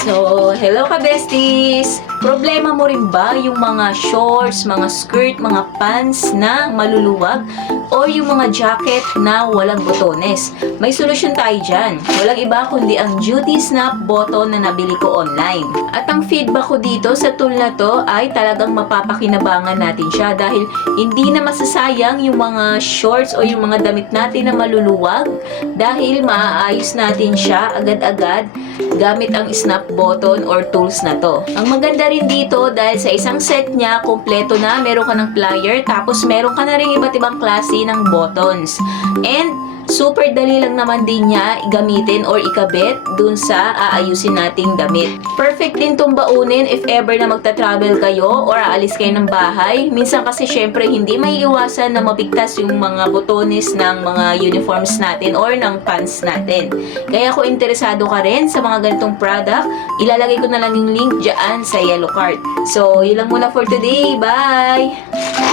So, hello ka besties! Problema mo rin ba yung mga shorts, mga skirt, mga pants na maluluwag o yung mga jacket na walang botones? May solusyon tayo dyan. Walang iba kundi ang Duty Snap button na nabili ko online. At ang feedback ko dito sa tool na to ay talagang mapapakinabangan natin siya dahil hindi na masasayang yung mga shorts o yung mga damit natin na maluluwag dahil maaayos natin siya agad-agad gamit ang snap button or tools na to. Ang maganda rin dito dahil sa isang set niya, kompleto na, meron ka ng plier, tapos meron ka na rin iba't ibang klase ng buttons. And super dali lang naman din niya gamitin or ikabit dun sa aayusin nating damit. Perfect din tong baunin if ever na magta-travel kayo or aalis kayo ng bahay. Minsan kasi syempre hindi may iwasan na mapigtas yung mga botones ng mga uniforms natin or ng pants natin. Kaya kung interesado ka rin sa mga ganitong product, ilalagay ko na lang yung link dyan sa yellow card. So, yun lang muna for today. Bye!